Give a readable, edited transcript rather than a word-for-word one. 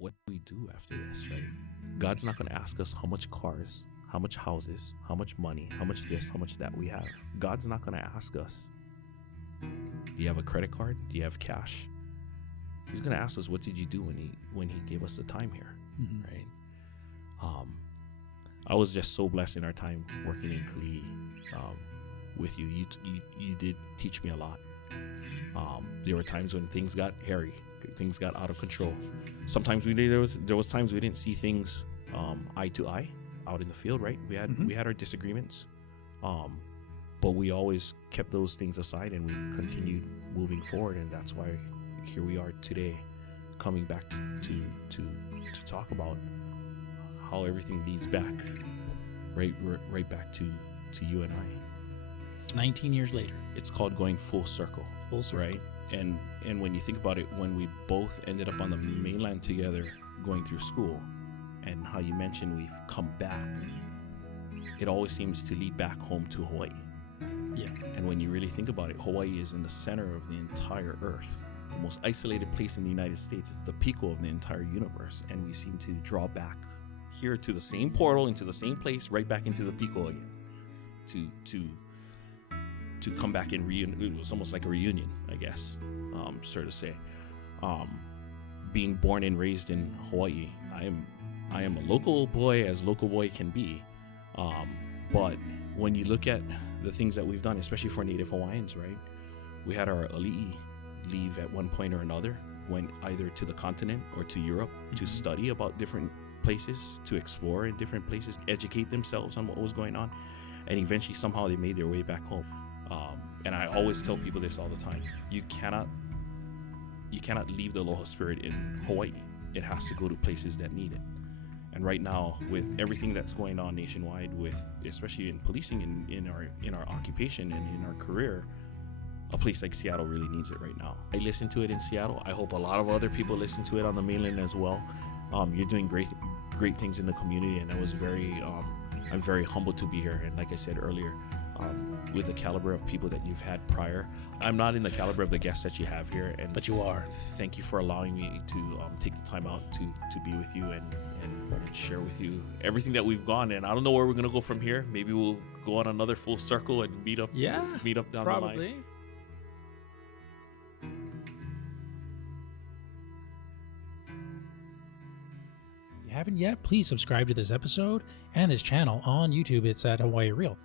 what do we do after this, right? God's not going to ask us how much cars, how much houses, how much money, how much this, how much that we have. God's not going to ask us, do you have a credit card? Do you have cash? He's going to ask us, what did you do when he gave us the time here, right? I was just so blessed in our time working in Kalahui with you. You did teach me a lot. There were times when things got hairy, things got out of control. Sometimes there was times we didn't see things eye to eye out in the field, right? We had our disagreements, but we always kept those things aside and we continued moving forward, and that's why here we are today, coming back to talk about how everything leads back, right back to you and I. 19 years later. It's called going full circle. Full circle. Right? And when you think about it, when we both ended up on the mainland together going through school, and how you mentioned we've come back, it always seems to lead back home to Hawaii. Yeah. And when you really think about it, Hawaii is in the center of the entire earth, the most isolated place in the United States. It's the pico of the entire universe, and we seem to draw back here to the same portal, into the same place, right back into the pico again, to come back and it was almost like a reunion, I guess, so to say. Being born and raised in Hawaii, I am a local boy as local boy can be, but when you look at the things that we've done, especially for Native Hawaiians, right? We had our ali'i leave at one point or another, went either to the continent or to Europe to study about different places, to explore in different places, educate themselves on what was going on, and eventually somehow they made their way back home. And I always tell people this all the time: you cannot leave the Aloha spirit in Hawaii. It has to go to places that need it. And right now, with everything that's going on nationwide, with especially in policing, in our occupation and in our career, a place like Seattle really needs it right now. I listen to it in Seattle. I hope a lot of other people listen to it on the mainland as well. You're doing great things in the community, and I'm very humbled to be here. And like I said earlier, with the caliber of people that you've had prior, I'm not in the caliber of the guests that you have here, but you are. Thank you for allowing me to take the time out to be with you and share with you everything that we've gone. And I don't know where we're gonna go from here. Maybe we'll go on another full circle and meet up down probably. the line. If you haven't yet, please subscribe to this episode and this channel on YouTube. It's at Hawaii Real.